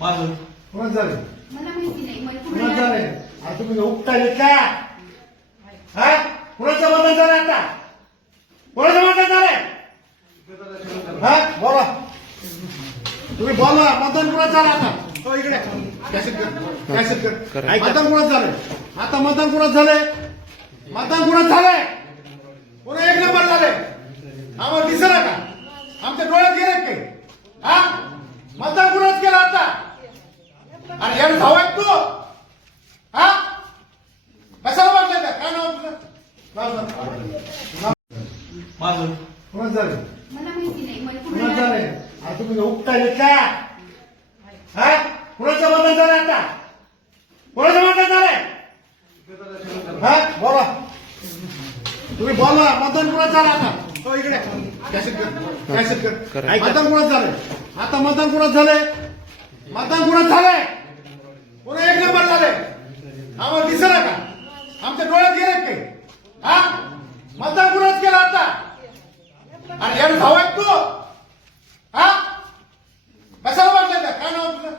माझं. कोणाच झाले? मला माहिती नाही मला कोणाच पुढे झाले आता तुम्ही उपटायले का हा? कुणाचं मतदान झालं आता? कोणाचं मतदान झालंय हा? बोला. तुम्ही बोला. मतदान कुणाचं झालं आता? हो इकडे. कॅसेट कर. कॅसेट कर. मतदान कुणाचं झालंय आता मतदान कुणाचं झालंय? मतदान कुणाचं झालंय पुन्हा एक नंबर झाले आम्हाला दिसलं का आमच्या डोळ्यात गेले का काही हा मतदान कुणाच केलं आता आणि याला भाऊ आहे तू? हा? कशाला वाटलं का? काय नाव तुझं? नाव सांग. नाव- माझं. कोणाचं झालं? मला माहिती नाही मला कोणाचं झालंय पुढे आता तुम्ही उपटायले का हा? कुणाचं मतदान झालं आता? कोणाचं मतदान झालंय हा बोला. तुम्ही बोला मतदान कुणाचं झालं आता? हो इकडे. कॅसेट कर कॅसेट कर. मतदान कुणाचं झालंय आता मतदान कुणाचं झालंय? मतदान कुणाचं झालंय? आम्हाला दिसला का? आमच्या डोळ्यात गेले काही हा? मतदान कुणाच केला आता. आणि याला भाव आहेत तो. हा? कसा वाटलं का काय नाव तुझं?